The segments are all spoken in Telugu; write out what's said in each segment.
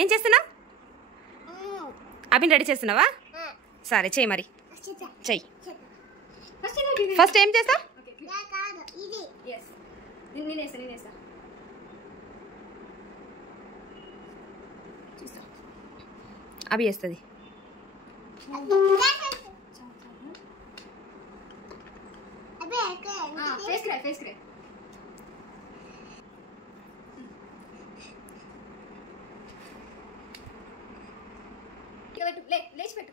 ఏం చేస్తున్నావు? అభిని రెడీ చేస్తున్నావా? సరే చెయ్యి మరి, చెయ్యి. ఫస్ట్ ఏం చేస్తావు? అభి చేస్తుంది. లేచి పెట్టు.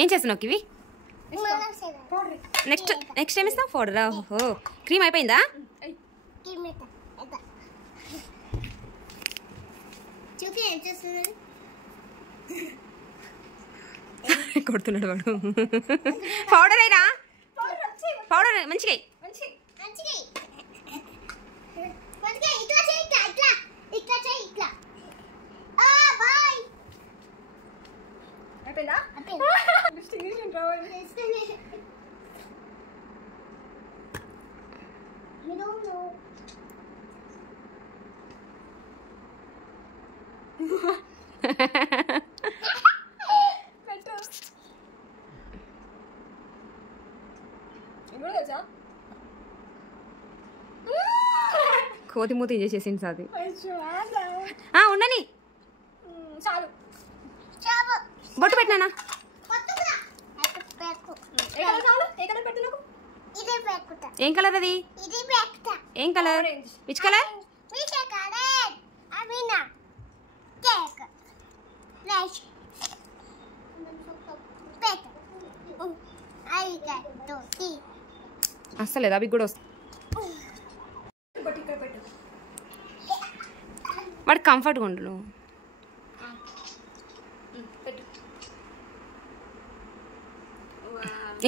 ఏం చేస్తున్నావు కివి? నెక్స్ట్ ఏం ఇస్తావు? పౌడరా? ఓహో, క్రీమ్ అయిపోయిందా? కొడుతున్నాడు వాడు. పౌడర్ అయినా, పౌడర్ మంచిగా కోతి మూతి చేసేసింది సాది. ఉండని, బొట్టు పెట్టినా. ఏం కలర్ అది? ఏం కలర్? Which colour? అస్సలేదు, అవి కూడా వస్తుంది. వాడు కంఫర్ట్గా ఉండు.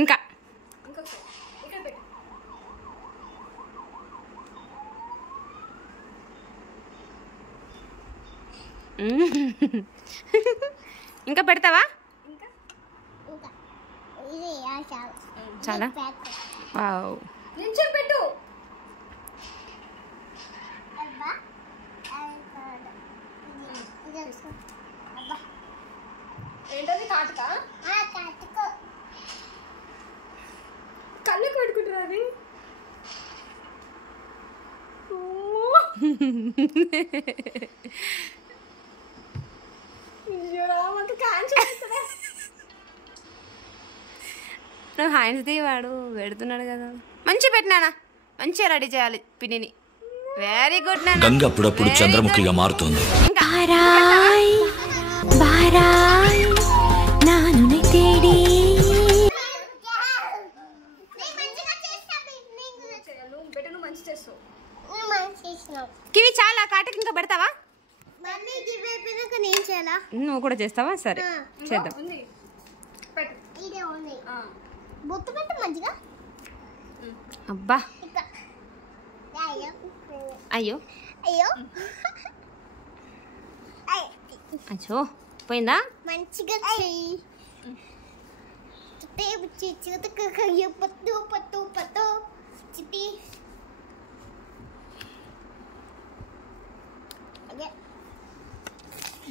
ఇంకా ఇంకా పెడతావా? చాలా పెట్టు. ఏంటది? కాటుకా? కళ్ళకు పెట్టుకుంటారు అది. నువ్వు హ్యాండ్స్ ది, వాడు పెడుతున్నాడు కదా. మంచిగా పెట్టినానా, మంచిగా రెడీ చేయాలి పిన్నిని. వెరీ గుడ్ నాన్న. గంగ అప్పుడప్పుడు చంద్రముఖిగా మారుతుంది. కివి చాలా కాటకి ఇంకా పెడతావా? నువ్వు కూడా చేస్తావా? సరే చేద్దాం. అబ్బా అయ్యో అచ్చో పోయిందా? మంచిగా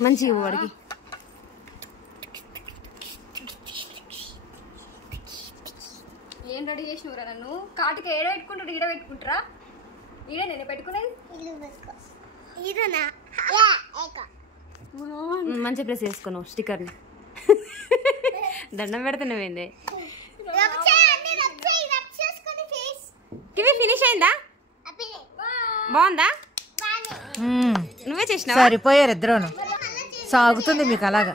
మంచిగా వాడికి. ఏం రెడీ చేసినవురా నన్ను? కాటుక ఏడ పెట్టుకుంటాడు? ఈడ పెట్టుకుంటారా? ఈడే నేను పెట్టుకునేది. మంచి ప్లేస్ వేసుకున్నావు స్టిక్కర్ని. దండం పెడుతున్నావేంది? కివి ఫినిష్ అయిందా? బాగుందా? నువ్వే చేసినావా? సరిపోయారు ఇద్దరును. సాగుతుంది మీకు అలాగా.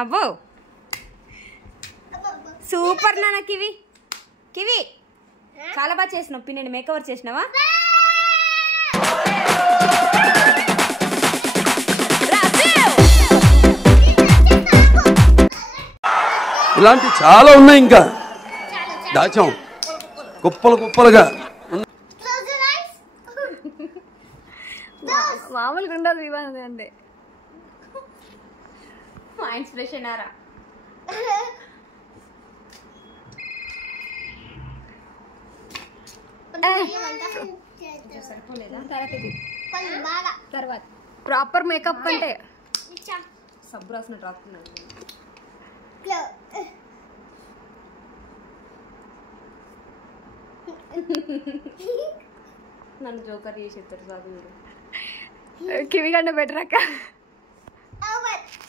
అబ్బో సూపర్ నాన్న. కివి కివి చాలా బాగా చేసినావు. పిన్ని మేకవర్ చేసినావా? ఇలాంటి చాలా ఉన్నాయి, ఇంకా దాచాం కుప్పలు కుప్పలుగా. మామూలుగా ఉండదు ఇవ్వాలి అంటే ఇన్స్పిరేషన్ ఆరా తర్వాత ప్రాపర్ మేకప్ అంటే సబ్బు రాసినట్టు రాస్తున్నాను నన్ను జోకర్ చేసేస్తారు సార్ మీరు కివి కంటే బెటర్ అక్క.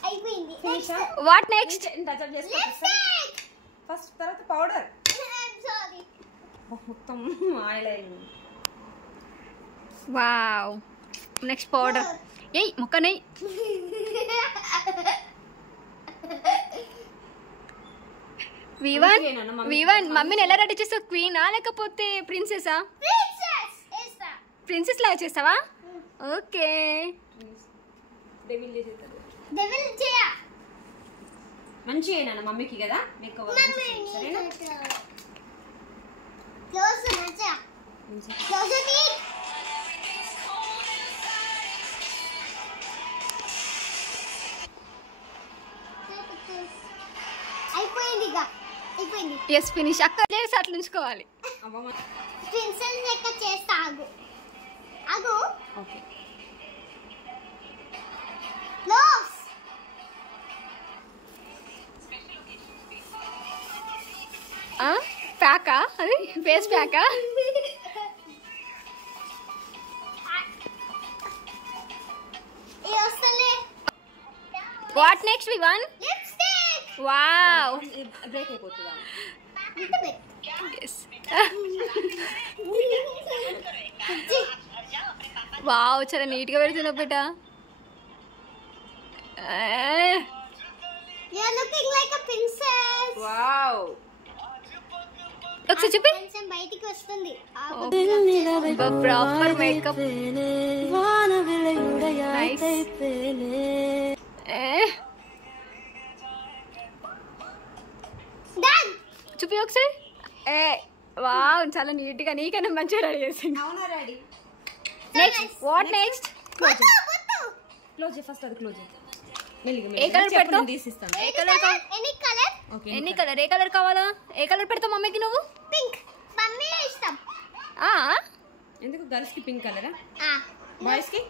అయిపోయింది. What next? ఫస్ట్ తర్వాత పౌడర్ సారీ. మొత్తం ఆయిల్ అయింది. Wow, next powder. ఏయ్ ముక్క నెయ్యి. వివన్ మమ్మీని ఎలా రెడీ చేస్తావు? క్వీనా లేకపోతే ప్రిన్సెసా? ప్రిన్సెస్ లాగా చేస్తావా? ఓకే. డెవిల్ చేసేస్తారు. డెవిల్ చేయ. మంచిగా అయినా మమ్మీకి కదా మేకప్ సరేనా? క్లోజ్ నచ్చా. క్లోజ్ ని. అయిపోయిందిగా. అయిపోయింది. Yes finish. అక్క చేసి అట్లా ఉంచుకోవాలి. ప్రిన్సెస్ లెక్క చేస్తా. ఆగు ఆగు. ఓకే. క్లోజ్. ప్యాకా? అది ఫేస్ ప్యాకా? ఏ వస్తలే. వాట్ నెక్స్ట్ వివన్? లిప్స్టిక్. వావ్. బ్రేక్ అయిపోతుందా? ఇంత బెట్. ఎస్. వావ్, చాలా నీట్గా పెడుతున్నావు బేట. You are looking like a princess. Wow. ఒకసారి చూపి. కొంచెం బయటికి వస్తుంది. Proper makeup. Done. చూపి ఒకసారి. వావ్, చాలా నీట్గా నీకన్నా మంచిగా రెడీ చేసింది. అవునా రెడీ? Next what next? బొట్టు బొట్టు. క్లోజ్ చేయి ఫస్ట్. అది క్లోజ్ చేయి. ఏ కలర్ పెడతావు? తీసిస్తాను. ఏ కలర్ కావాలి? Any colour? ఓకే. ఎన్ని కలర్? ఏ కలర్ కావాలా? ఏ కలర్ పెడతావు మమ్మీకి నువ్వు? పింక్. మమ్మీ ఇష్టం. ఎందుకు గర్ల్స్ కి పింక్ కలరా? ఆ. బాయ్స్ కి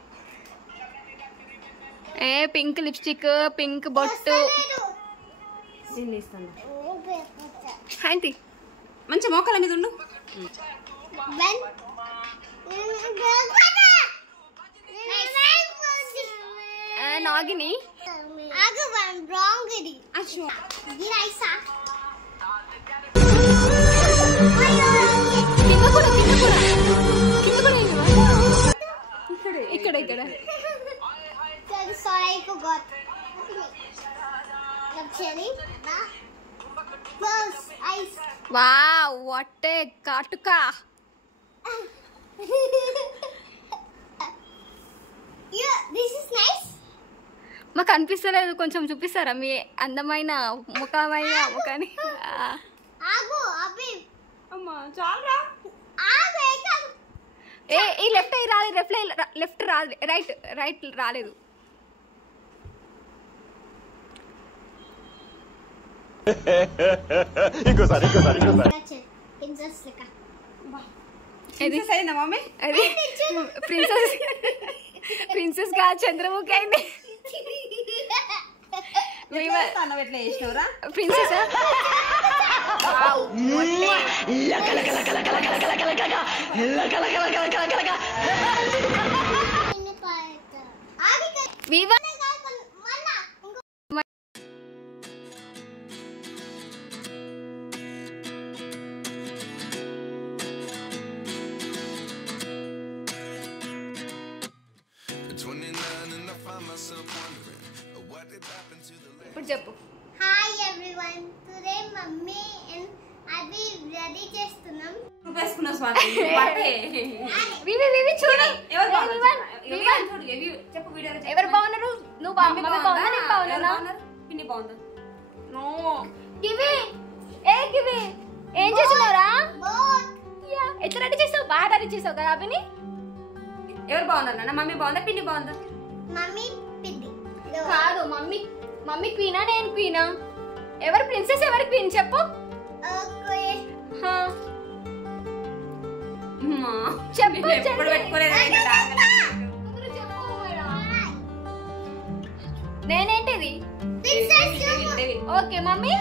పింక్ లిప్స్టిక్, పింక్ బొట్టు. నేను ఇస్తాను. ఆంటీ మంచి మోకాల మీద ఉండు. When నాగిని. ఆగు వన్ రాంగ్ ఇది. అచ్చో. గిరైసా. కింద కూడా కింద కూడా కింద కూడా ఇక్కడ ఇక్కడ. Sorry, I forgot. Actually, close eyes. Wow, what ఏ కాటుకా. Yeah, this is nice. మాకు అనిపిస్తలేదు, కొంచెం చూపిస్తారా మీ అందమైన ముఖమైన ముఖాన్ని? ఆగు అభి. అమ్మా చాలరా. ఆగు ఏకం. ఈ లెఫ్ట్ రాలేదు. లెఫ్ట్ రాలేదు. రైట్ రాలేదు. ఇంకోసారి ప్రిన్సెస్ లెక్క. ఇది సరేనా మమ్మీ? అది ప్రిన్సెస్ గా చంద్రముఖి అయింది. అన్నం ఎట్లా చేసినవరా? ప్రిన్సెస్ ఇప్పుడు చెప్పు. Hi everyone. Today mummy and Abhi ready చేస్తున్నాం. వేసుకున్నా స్వాతి. చూడు చెప్పు వీడియో. ఎవరు బాగున్నారు? నువ్వు బాగున్నా? పిన్ని బాగుందా? కివి కివి ఏం చేస్తున్నావురా? బోత్. ఎట్లా రెడీ చేస్తావు? బాగా రెడీ చేసావు కదా అభిని. ఎవరు బాగున్నారు నాన్న? మమ్మీ బాగుందా? పిన్ని బాగుందా? మమ్మీ పిన్ని. కాదు మమ్మీ మమ్మీ క్వీనా నేను క్వీనా? ఎవరు ప్రిన్సెస్ ఎవరు క్వీన్ చెప్పు. హా. చెప్పు ఎప్పుడు పెట్టుకోలేదు నేనేంటిది? Okay mummy